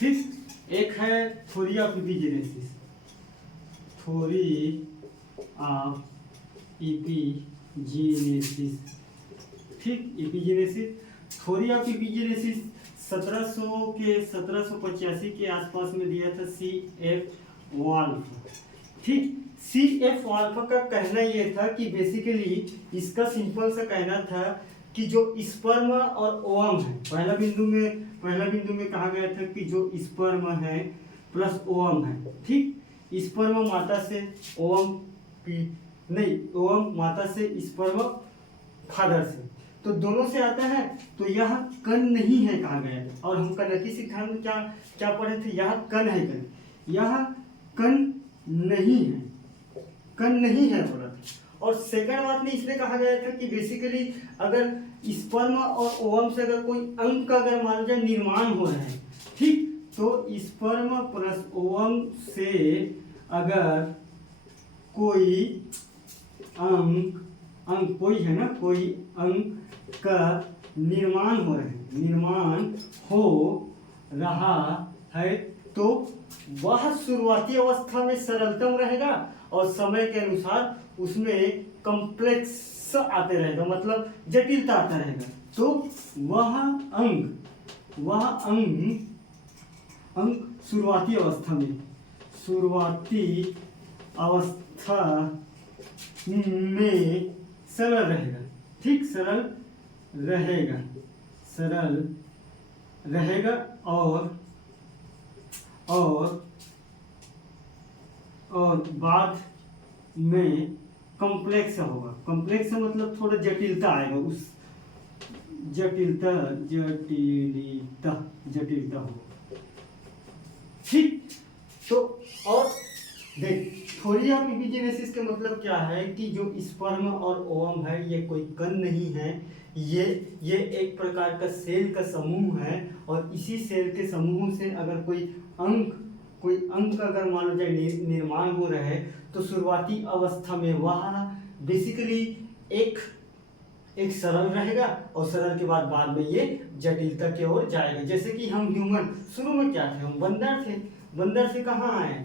ठीक। एक है थ्योरी ऑफ इपिजेनेसिस, थ्योरी ऑफ इपिजेनेसिस। ठीक, इपिजेनेसिस, थ्योरी ऑफ इपिजेनेसिस 1785 के आसपास में दिया था सी एफ वॉल्फ। ठीक, सी एफ वॉल्फ का कहना यह था कि बेसिकली इसका सिंपल सा कहना था कि जो स्पर्म और ओवम है, पहला बिंदु में कहा गया था कि जो स्पर्म है प्लस ओवम है, ठीक, स्पर्म माता से ओवम ओवम माता से स्पर्म फादर से, तो दोनों से आता है, तो यह कण नहीं है कहा गया था। और हम कनकी सिद्धांत में क्या क्या पढ़े थे, यह कण है, यह कण नहीं है बोला था। और सेकंड बात में इसलिए कहा गया था कि बेसिकली अगर स्पर्म और ओवम से अगर कोई अंग का अगर मान लीजिए निर्माण हो रहा है, ठीक, तो स्पर्म प्लस ओवम से अगर कोई अंग कोई है ना, कोई अंग का निर्माण हो रहा है तो वह शुरुआती अवस्था में सरलतम रहेगा और समय के अनुसार उसमें कॉम्प्लेक्स आते रहेगा, मतलब जटिलता आता रहेगा। तो वह अंग शुरुआती अवस्था में सरल रहेगा, ठीक, सरल रहेगा और बाद में कॉम्प्लेक्स होगा। कॉम्प्लेक्स मतलब थोड़ा जटिलता आएगा, उस जटिलता होगा, ठीक। तो और देख, थ्योरी ऑफ इपिजेनेसिस का मतलब क्या है कि जो स्पर्म और ओवम है ये कोई कण नहीं है, ये एक प्रकार का सेल का समूह है, और इसी सेल के समूह से अगर कोई अंग का अगर मान लो जाए निर्माण हो रहा है, तो शुरुआती अवस्था में वह बेसिकली एक सरल रहेगा और सरल के बाद में ये जटिलता की ओर जाएगा। जैसे कि हम ह्यूमन शुरू में क्या थे, हम बंदर से कहाँ आए,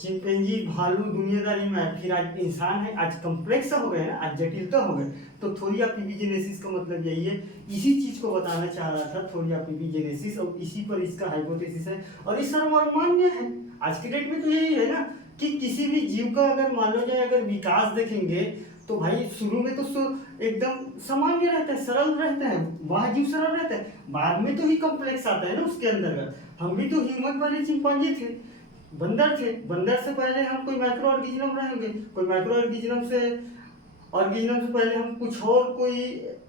चिंपैंजी, भालू, दुनियादारी में, फिर आज इंसान है, आज कॉम्प्लेक्स हो गए ना, आज जटिलता हो गए। तो थ्योरी ऑफ इपिजेनेसिस का मतलब यही है, इसी चीज को बताना चाह रहा था थ्योरी ऑफ इपिजेनेसिस, और इसी पर इसका हाइपोथेसिस है और इस सर्वमान्य है। आज के डेट में तो यही है ना कि किसी भी जीव का अगर मान लो जाए अगर विकास देखेंगे तो भाई शुरू में तो एकदम सामान्य रहता है, सरल रहता है, वह जीव सरल रहता है, बाद में तो ही कॉम्प्लेक्स आता है ना उसके अंदर। हम भी तो ह्यूमन वाले चिंपांजी थे, बंदर से पहले हम कोई माइक्रो ऑर्गेनिज्म रहेंगे, कोई माइक्रो ऑर्गेनिज्म से पहले हम कुछ और कोई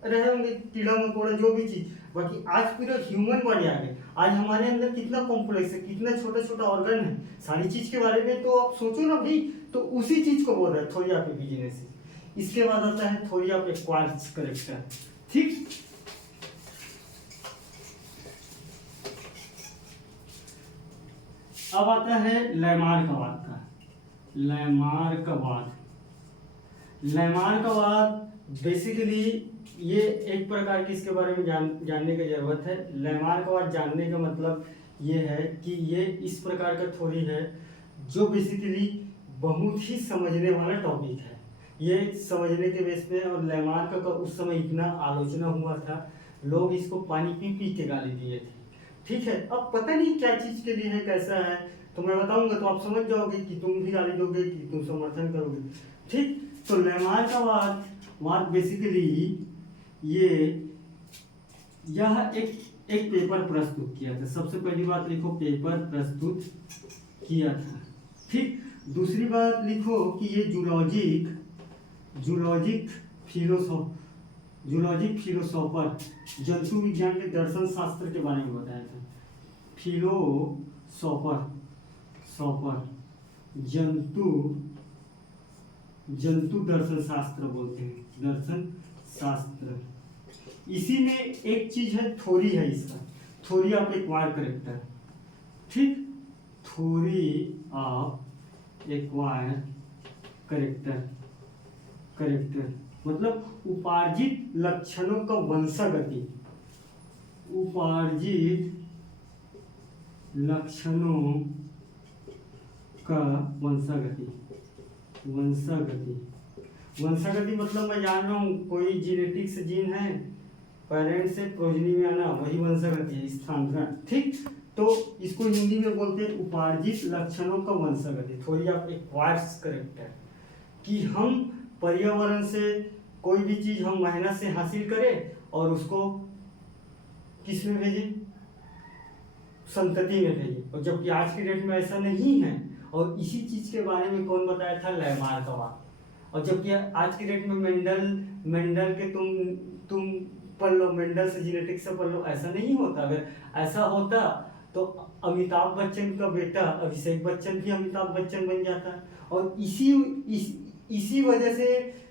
रहे होंगे, कीड़ा मकोड़ा जो भी चीज। बाकी आज पूरा ह्यूमन बॉडी आ गए, आज हमारे अंदर कितना कॉम्प्लेक्स है, कितना छोटा छोटा ऑर्गन है, सारी चीज के बारे में तो आप सोचो ना भाई। तो उसी चीज को बोल रहे हैं थ्योरी ऑफ इपिजेनेसिस। इसके बाद आता है थ्योरी ऑफ एक्वायर्ड कैरेक्टर, ठीक। अब आता है लैमार्कवाद का। लैमार्कवाद बेसिकली ये एक प्रकार की इसके बारे में जानने की जरूरत है। लैमार्कवाद जानने का मतलब ये है कि ये इस प्रकार का थ्योरी है जो बेसिकली बहुत ही समझने वाला टॉपिक है। ये समझने के बेस पे, और लैमार्क का उस समय इतना आलोचना हुआ था, लोग इसको पानी पी के गाली दिए थे, ठीक है। अब पता नहीं क्या चीज के लिए है, कैसा है, तो मैं बताऊंगा तो आप समझ जाओगे कि तुम भी गाली दोगे कि तुम समर्थन करोगे, ठीक। तो लैमार्कवाद बेसिकली यह एक पेपर प्रस्तुत किया था। सबसे पहली बात लिखो, पेपर प्रस्तुत किया था, ठीक। दूसरी बात लिखो कि ये जूलॉजिक फिलोसोफर, जंतु विज्ञान के दर्शन शास्त्र के बारे में बताया था। फिलोसोफर जंतु दर्शन शास्त्र बोलते हैं, दर्शन शास्त्र। इसी में एक चीज है, थ्योरी है इसका, थ्योरी ऑफ एक्वायर्ड कैरेक्टर, ठीक। थ्योरी ऑफ एक्वायर्ड कैरेक्टर मतलब उपार्जित लक्षणों का वंशागति, उपार्जित लक्षणों का वंशागति। वंशागति मतलब मैं जान रहा हूँ कोई जेनेटिक्स जीन है, पेरेंट्स से प्रोजनी में आना, वही वंशागति है, स्थानांतरण। ठीक, तो इसको हिंदी में बोलते हैं उपार्जित लक्षणों का वंशागति। थोड़ी आप एक वर्ड्स करेक्ट है कि हम पर्यावरण से कोई भी चीज हम मेहनत से हासिल करें और उसको किस में भेजें, संतति में भेजें। और जबकि आज की डेट में ऐसा नहीं है। और इसी चीज के बारे में कौन बताया था, लैमार्कवा। और जबकि आज की डेट में मेंडल के तुम पढ़ लो, मेंडल से जेनेटिक्स से पढ़ लो, ऐसा नहीं होता। अगर ऐसा होता तो अमिताभ बच्चन का बेटा अभिषेक बच्चन भी अमिताभ बच्चन बन जाता। और इसी वजह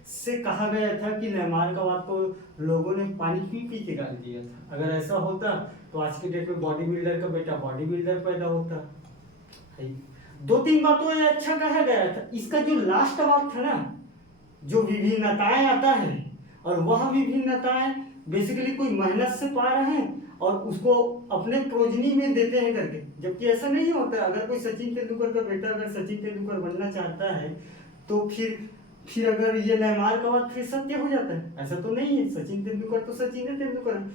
से कहा गया था कि लैमार्कवा तो लोगों ने पानी पी के गाल दिया था। अगर ऐसा होता तो आज के डेट में बॉडी बिल्डर का बेटा बॉडी बिल्डर पैदा होता। 2-3 बातों में अच्छा कहा गया था। इसका जो लास्ट बात था ना, जो विभिन्नताएं आता है, और वह विभिन्नताएं बेसिकली कोई मेहनत से पा रहे हैं और उसको अपने प्रोजनी में देते हैं करके। जबकि ऐसा नहीं होता। अगर कोई सचिन तेंदुलकर का बेटा अगर सचिन तेंदुलकर बनना चाहता है तो फिर अगर ये लैमार्कवा फिर सत्य हो जाता है, ऐसा तो नहीं है। सचिन तेंदुलकर तो सचिन तेंदुलकर है,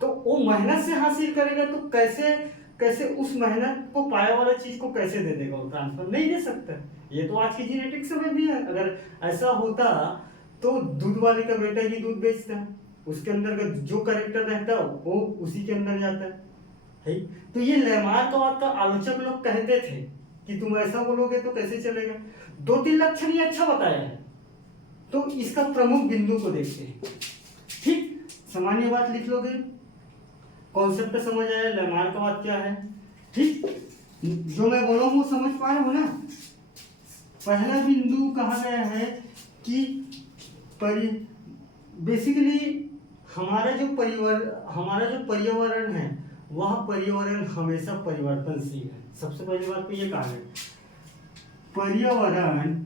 तो वो मेहनत से हासिल करेगा तो कैसे उस मेहनत को पाया वाला चीज को कैसे दे देगा, वो ट्रांसफर नहीं दे सकता। ये तो आज की जेनेटिक्स में भी है। अगर ऐसा होता तो दूध वाले का बेटा ही दूध बेचता, उसके अंदर का जो कैरेक्टर रहता वो उसी के अंदर जाता है। तो ये लैमार्कवा का आलोचक लोग कहते थे कि तुम ऐसा बोलोगे तो कैसे चलेगा। 2-3 लक्षण ये अच्छा बताया है, तो इसका प्रमुख बिंदु को देखते हैं। ठीक, सामान्य बात लिख लोगे, कॉन्सेप्ट समझ आया, लैमार्कवा क्या है। ठीक, जो मैं बोला हूँ समझ पा रहे हो ना। पहला बिंदु कहा गया है कि बेसिकली हमारा जो पर्यावरण है वह पर्यावरण हमेशा परिवर्तनशील है। सबसे पहली बात तो ये कहा है, पर्यावरण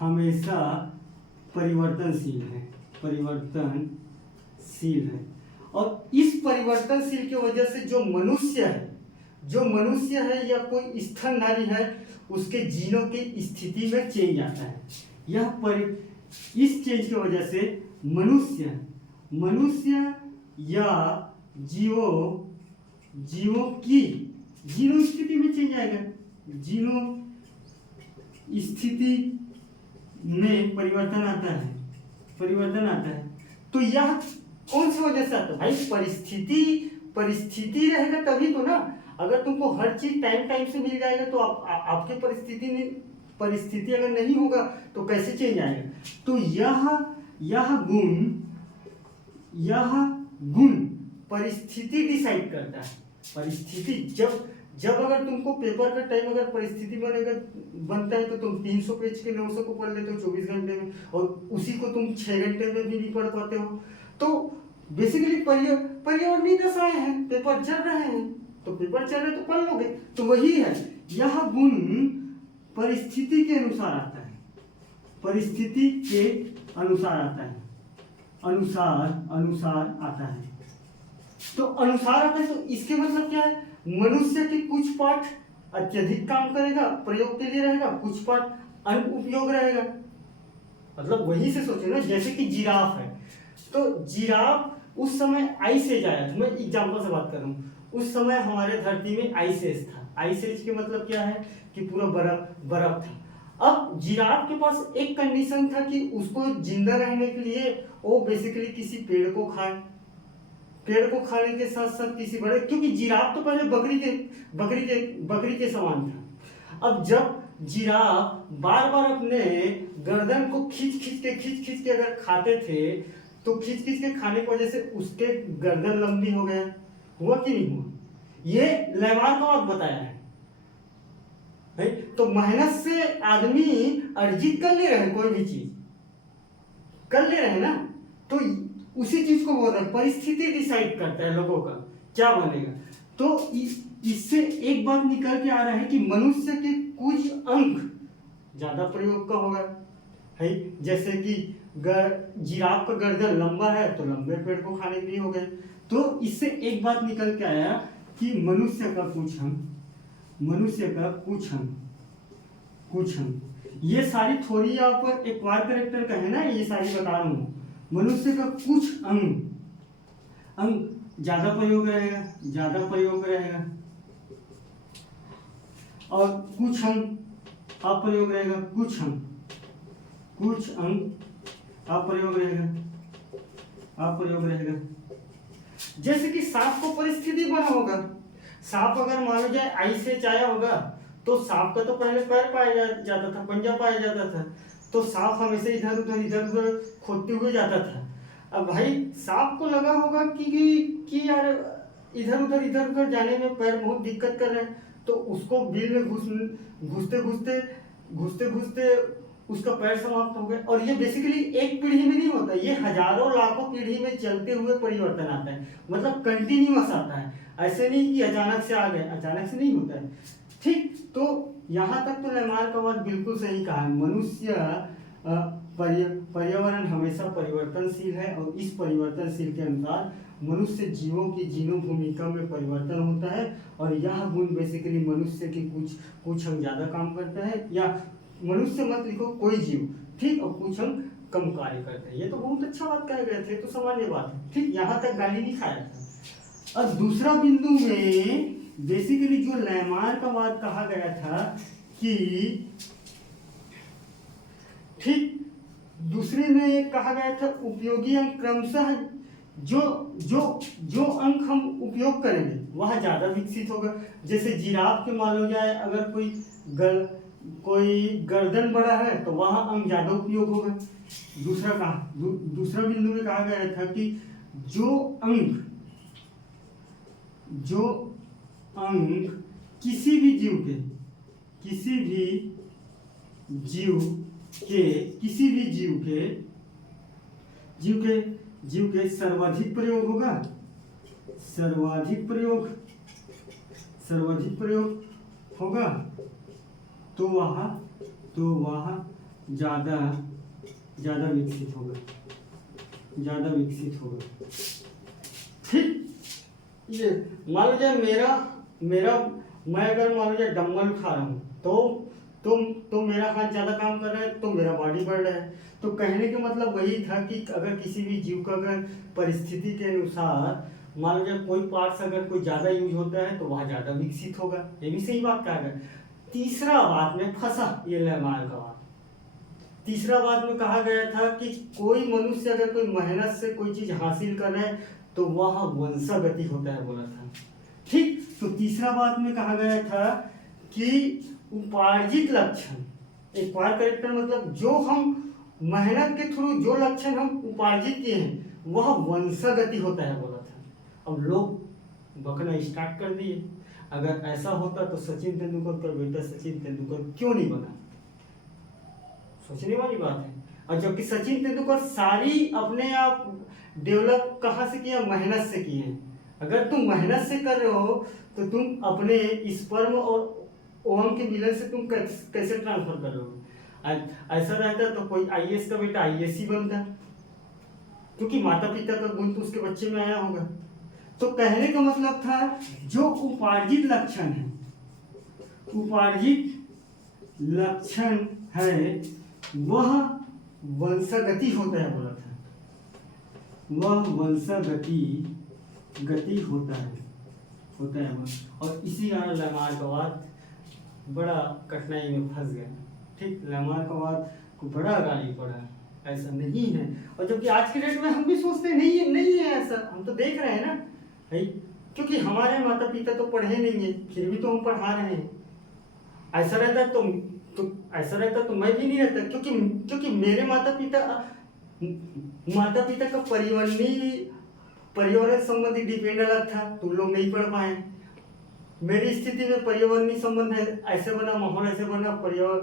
हमेशा परिवर्तनशील है। और इस परिवर्तनशील की वजह से जो मनुष्य है या कोई स्तनधारी है, उसके जीनों की स्थिति में चेंज आता है। इस चेंज की वजह से मनुष्य या जीवों की जीनो स्थिति में चेंज आएगा। जीनो स्थिति में परिवर्तन आता है। तो यह कौन सी वजह से आता है भाई? परिस्थिति रहेगा तभी तो ना। अगर तुमको हर चीज टाइम से मिल जाएगा तो आपके परिस्थिति अगर नहीं होगा तो कैसे चेंज आएगा। तो यह गुण परिस्थिति डिसाइड करता है। परिस्थिति जब अगर तुमको पेपर का टाइम अगर परिस्थिति बनता है तो तुम 300 पेज के 900 को पढ़ लेते हो 24 घंटे में, और उसी को तुम 6 घंटे में भी नहीं पढ़ पाते हो। तो बेसिकली पर्यावरणीय दशाएं हैं, पेपर चल रहे हैं तो पेपर चल रहे तो पढ़ लोगे। तो वही है, यह गुण परिस्थिति के अनुसार आता है। अनुसार आता है। तो अनुसार आता है तो इसके मतलब क्या है? मनुष्य के कुछ पार्ट अत्यधिक काम करेगा, प्रयोग के लिए रहेगा, कुछ पार्ट अनुपयोग रहेगा। मतलब वही से सोचो ना, जैसे कि जिराफ है, तो जिराफ उस समय आइस एज आया था। मैं एग्जांपल से बात कर रहा हूँ। उस समय हमारे धरती में आइस एज था। आइस एज के मतलब क्या है कि पूरा बर्फ था। अब जिराफ के पास एक कंडीशन था कि उसको जिंदा रहने के लिए वो बेसिकली किसी पेड़ को खाने के साथ साथ किसी बड़े, क्योंकि जिराफ तो पहले बकरी के समान था। अब जब जिराफ बार बार अपने गर्दन को खींच के अगर खाते थे तो खींच के खाने की वजह से उसके गर्दन लंबी हो गया। हुआ कि नहीं हुआ? ये लैमार्कवा बताया है। तो मेहनत से आदमी अर्जित कर ले रहे, कोई भी चीज कर ले रहे ना, तो उसी चीज को बोल रहे हैं परिस्थिति डिसाइड करता है लोगों का क्या बनेगा। तो इससे एक बात निकल के आ रहा है कि मनुष्य के कुछ अंग ज्यादा प्रयोग का होगा है। जैसे कि जिराफ का गर्दन लंबा है तो लंबे पेड़ को खाने के लिए हो गए। तो इससे एक बात निकल के आया कि मनुष्य का कुछ अंग ये सारी थोड़ी यहाँ पर एक्वायर करेक्टर का है ना, ये सारी बता रहा हूँ। मनुष्य का कुछ अंग ज्यादा प्रयोग रहेगा और कुछ अंग अप्रयोग रहेगा, कुछ अंग अप्रयोग रहेगा। जैसे कि सांप को परिस्थिति बना होगा, सांप अगर मान लो जाए आई से चाया होगा तो सांप का तो पहले पैर पाया जाता था, पंजा पाया जाता था, तो सांप हमेशा इधर उधर खोदते हुए जाता था। अब भाई सांप को लगा होगा कि यार इधर उधर जाने में पैर बहुत दिक्कत कर रहे हैं, तो उसको बिल में घुसते उसका पैर समाप्त हो गया। और ये बेसिकली एक पीढ़ी में नहीं होता, ये हजारों लाखों पीढ़ी में चलते हुए परिवर्तन आता है, मतलब कंटिन्यूअस आता है। ऐसे नहीं कि अचानक से आ गए, अचानक से नहीं होता है। ठीक, तो यहाँ तक तो लेमार्क का बात बिल्कुल सही कहा है। मनुष्य पर्यावरण हमेशा परिवर्तनशील है और इस परिवर्तनशील के अनुसार मनुष्य जीवों की जीनोम भूमिका में परिवर्तन होता है और यह गुण बेसिकली मनुष्य की कुछ अंग ज्यादा काम करता है, या मनुष्य मत लिखो कोई जीव, ठीक, और कुछ अंग कम कार्य करते हैं। ये तो बहुत अच्छा बात कह गए थे, तो सामान्य बात है। ठीक, यहाँ तक गाली नहीं खाया था। और दूसरा बिंदु में बेसिकली जो लेमार्क का बात कहा गया था कि ठीक, दूसरे में कहा गया था उपयोगी अंग क्रमशः जो अंक हम उपयोग करेंगे वह ज्यादा विकसित होगा। जैसे जिराफ के मान लो जाए अगर कोई गर्दन बड़ा है तो वह अंग ज्यादा उपयोग होगा। दूसरा बिंदु में कहा गया था कि जो अंग किसी भी जीव के सर्वाधिक प्रयोग होगा तो वह ज्यादा विकसित होगा। ठीक, ये मान लो जाए मैं अगर मान लो जाए डंबल उठा रहा हूँ तो मेरा हाथ ज्यादा काम कर रहा है तो मेरा बॉडी बढ़ रहा है। तो कहने का मतलब वही था कि अगर किसी भी जीव का अगर परिस्थिति के अनुसार मान लो जाए कोई पार्ट्स अगर कोई ज्यादा यूज होता है तो वह ज्यादा विकसित होगा। ये भी सही बात कहा गया। तीसरा बात में फंसा ये लेमार्क का बात। तीसरा बात में कहा गया था कि कोई मनुष्य अगर कोई मेहनत से कोई चीज हासिल कर रहा है तो वह वंशागति होता है बोला था। ठीक, तो तीसरा बात में कहा गया था कि उपार्जित लक्षण, एक्वायर कैरेक्टर मतलब जो हम मेहनत के थ्रू जो लक्षण हम उपार्जित किए हैं वह वंशागति होता है बोला था। अब लोग बकना स्टार्ट कर दिए। अगर ऐसा होता तो सचिन तेंदुलकर का बेटा सचिन तेंदुलकर क्यों नहीं बना, सोचने वाली बात है। और जबकि सचिन तेंदुलकर सारी अपने आप डेवलप कहाँ से किया, मेहनत से किए। अगर तुम मेहनत से कर रहे हो तो तुम अपने स्पर्म और ओवम के मिलन से तुम कैसे ट्रांसफर करोगे। ऐसा रहता तो कोई आईएएस का बेटा आईएएस ही बनता, क्योंकि माता पिता का गुण तो उसके बच्चे में आया होगा। तो कहने का मतलब था जो उपार्जित लक्षण है वह वंशागति होता है बोला था। वह वंशागति होता है। और इसी कारण लेमार्क का बात बड़ा कठिनाई में फंस गया। ठीक, लेमार्क का बात को बड़ा गाली पड़ा, ऐसा नहीं है। और जबकि आज के डेट में हम भी सोचते नहीं है ऐसा। हम तो देख रहे हैं ना भाई, क्योंकि हमारे माता पिता तो पढ़े नहीं है फिर भी तो हम पढ़ा रहे हैं। ऐसा रहता तो मैं भी नहीं रहता, क्योंकि मेरे माता पिता का पर्यावरण संबंधी डिपेंड अलग था, तुम लोग नहीं पढ़ पाए। मेरी स्थिति में पर्यावरणीय संबंध है, ऐसे बना माहौल, ऐसे बना पर्यावरण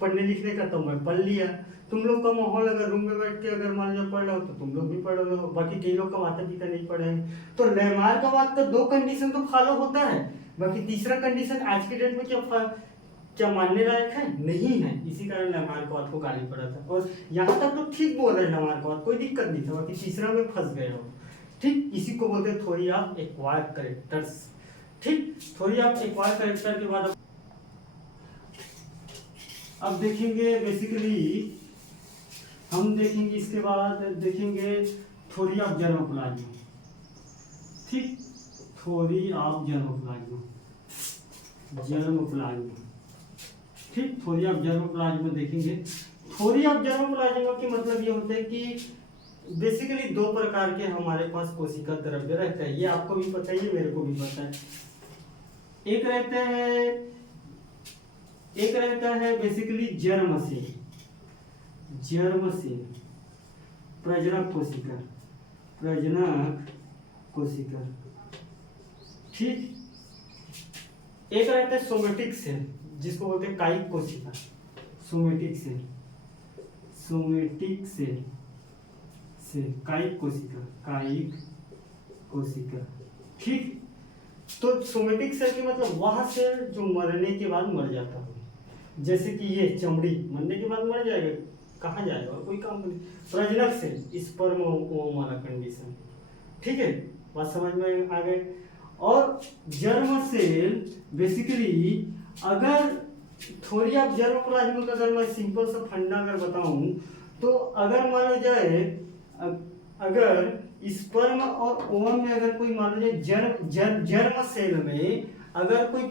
पढ़ने लिखने का, तो मैं पढ़ लिया। तुम लोग का माहौल अगर रूम में बैठ के अगर मान लो पढ़ रहे हो तो तुम लोग भी पढ़ रहे हो, बाकी कई लोग का माता पिता नहीं पढ़े हैं। तो लेमार्क का बात का दो कंडीशन तो फॉलो होता है, बाकी तीसरा कंडीशन आज के डेट में क्या मानने लायक है, नहीं है। इसी कारण लेमार्क का बात को गाली पड़ा था। और यहाँ तक तो ठीक बोल रहे हैं लेमार्क का बात, कोई दिक्कत नहीं था, बाकी तीसरा में फंस गए हो। ठीक, इसी को बोलते हैं थ्योरी ऑफ एक्वायर्ड कैरेक्टर्स। ठीक, थ्योरी ऑफ एक्वायर्ड कैरेक्टर के बाद अब देखेंगे बेसिकली हम देखेंगे इसके बाद देखेंगे थ्योरी ऑफ जर्मोप्लाज्म। ठीक, थ्योरी ऑफ जर्मोप्लाज्म, जर्मोप्लाज्म। ठीक, थ्योरी ऑफ जर्मोप्लाज्म देखेंगे। थ्योरी ऑफ जर्मोप्लाज्म की मतलब ये होता है कि बेसिकली दो प्रकार के हमारे पास कोशिका द्रव्य रहता है, ये आपको भी पता है, ये मेरे को भी पता है। एक रहता है basically germ cell, germ cell, प्रजनक कोशिका, प्रजनक कोशिका। ठीक, एक रहता है सोमेटिक सेल जिसको बोलते हैं कायिक कोशिका, सोमेटिक सेल, सोमेटिक सेल से कायिक कोशिका, कायिक कोशिका। ठीक, तो सोमेटिक सेल की मतलब वह सेल जो मरने के बाद मर जाता है, जैसे कि ये चमड़ी मरने के बाद मर जाएगा, कहाँ जाएगा और कोई काम नहीं। प्रजनक सेल, स्पर्म ओवम वाला कंडीशन। ठीक है, बात समझ में आ गए। और जर्म सेल बेसिकली अगर थ्योरी ऑफ जर्मोप्लाज्म का अगर मैं सिंपल सा फंडा अगर बताऊं तो अगर माना जाए अगर स्पर्म और ओवम में अगर कोई मान लो जर्म सेल में अगर कोई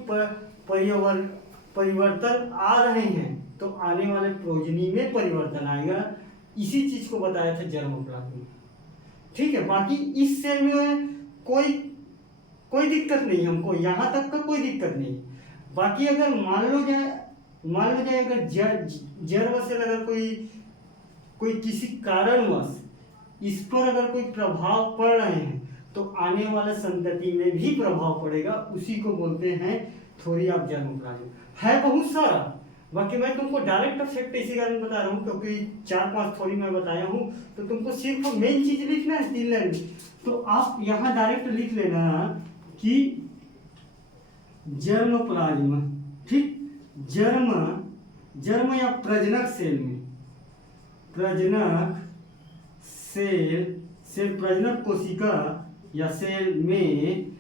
परिवर्तन आ रहे हैं तो आने वाले प्रोजनी में परिवर्तन आएगा। इसी चीज को बताया था जर्मोप्लाज्म। ठीक है, बाकी इस सेल में कोई दिक्कत नहीं, हमको यहाँ तक का कोई दिक्कत नहीं। बाकी अगर मान लो जाए अगर जर्म सेल अगर कोई किसी कारणवश इस पर अगर कोई प्रभाव पड़ रहे हैं तो आने वाले संतति में भी प्रभाव पड़ेगा, उसी को बोलते हैं थ्योरी ऑफ जर्मोप्लाज्म। है बहुत सारा, बाकी मैं तुमको डायरेक्ट इफेक्ट इसी कारण बता रहा हूँ क्योंकि 4-5 थ्योरी मैं बताया हूँ, तो तुमको सिर्फ मेन चीज लिखना है 3 लाइन। तो आप यहाँ डायरेक्ट लिख लेना कि जर्मोप्लाज्म। ठीक, जर्म या प्रजनक सेल में, प्रजनक सेल प्रजनक कोशिका या सेल में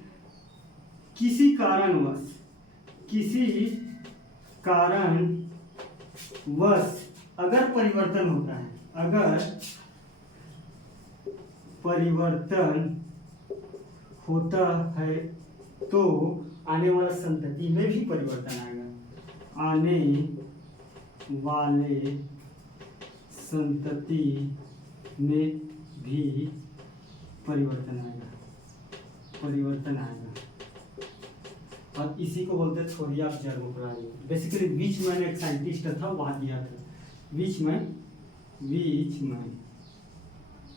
किसी कारणवश अगर परिवर्तन होता है, अगर परिवर्तन होता है तो आने वाला संतति में भी परिवर्तन आएगा, आने वाले संतति में भी परिवर्तन आएगा। और इसी को बोलते हैं थ्योरी ऑफ जर्मोप्लाज्म। बेसिकली बीच में एक साइंटिस्ट था, वहां दिया था बीच में।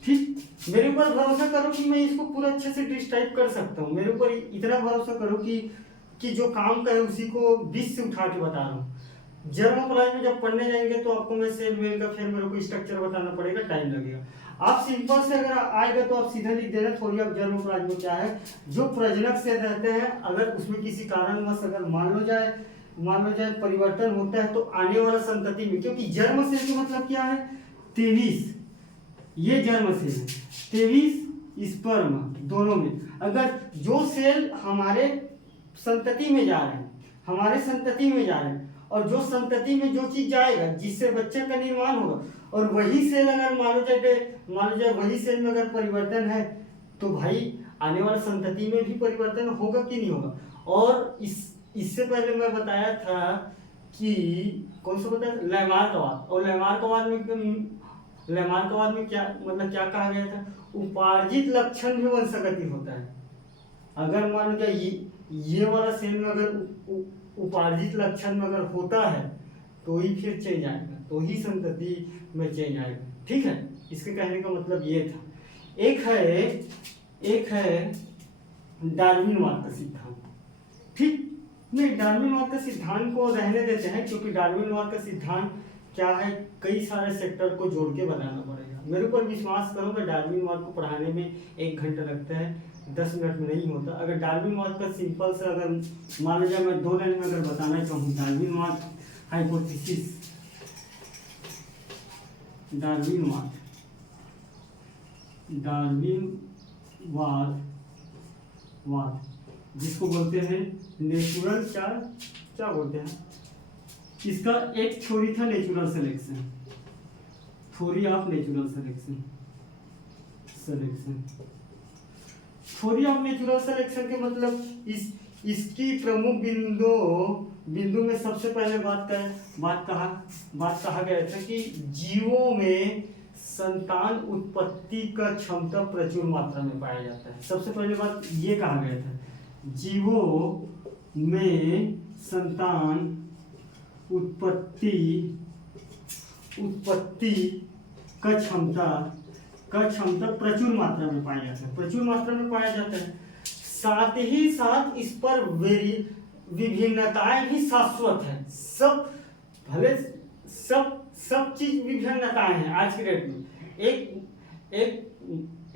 ठीक, मेरे ऊपर भरोसा करो कि मैं इसको पूरा अच्छे से डिस्क्राइब कर सकता हूँ। मेरे ऊपर इतना भरोसा करो कि जो काम का है उसी को बीच से उठा के बता रहा हूँ। जर्मोप्लाज्म जब पढ़ने जाएंगे तो आपको मैं सेल वेल का फिर मेरे को स्ट्रक्चर बताना पड़ेगा, टाइम लगेगा। आप सिंपल से अगर आएगा तो आप सीधा लिख देना थ्योरी ऑफ जर्मोप्लाज्म क्या है। जो प्रजनक सेल रहते हैं अगर उसमें किसी कारणवश अगर मान लो जाए परिवर्तन होता है तो आने वाला संतति में, क्योंकि जर्म सेल का मतलब क्या है 23, ये जर्म सेल है, 23 स्पर्म दोनों में। अगर जो सेल हमारे संतति में जा रहे हैं और जो संतति में जो चीज जाएगा जिससे बच्चे का निर्माण होगा, और वही सेल अगर मान लो जाए वही सेल में अगर परिवर्तन है तो भाई आने वाले संतति में भी परिवर्तन होगा कि नहीं होगा। और इससे पहले मैं बताया था कि कौन सा बताया, लैमार्कवाद। और लैमार्कवाद में क्या मतलब क्या कहा गया था, उपार्जित लक्षण भी वंशागति होता है। अगर मान लो ये वाला सेल में अगर उपार्जित लक्षण में अगर होता है तो ही फिर चेंज आएगा, तो ही संतति में चेंज आएगा। ठीक है, इसके कहने का मतलब ये था। एक है डार्विनवाद का सिद्धांत। ठीक, नहीं डार्विनवाद का सिद्धांत को रहने देते हैं क्योंकि डार्विनवाद का सिद्धांत क्या है, कई सारे सेक्टर को जोड़ के बनाना पड़ेगा। मेरे ऊपर विश्वास करो, मैं डार्विनवाद को पढ़ाने में 1 घंटा लगता है, 10 मिनट में नहीं होता। अगर डार्विनवाद का सिंपल से अगर मान लीजिए मैं 2 लाइन में अगर बताना चाहूँ, डार्विनवाद हाइपोथेसिस, वाद, वाद जिसको बोलते हैं नेचुरल, क्या बोलते हैं, इसका एक थ्योरी था natural selection, theory of natural selection, theory of natural selection के मतलब इसकी प्रमुख बिंदु में सबसे पहले बात कहा गया था कि जीवों में संतान उत्पत्ति का क्षमता प्रचुर मात्रा में पाया जाता है। सबसे पहले बात ये कहा गया था, जीवों में संतान उत्पत्ति का क्षमता प्रचुर मात्रा में पाया जाता है, साथ ही साथ इस पर विभिन्नताएं भी शाश्वत है। सब चीज विभिन्नताएं हैं आज के डेट में।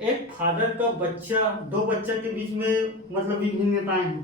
एक फादर का बच्चा, दो बच्चा के बीच में मतलब विभिन्नताएं हैं,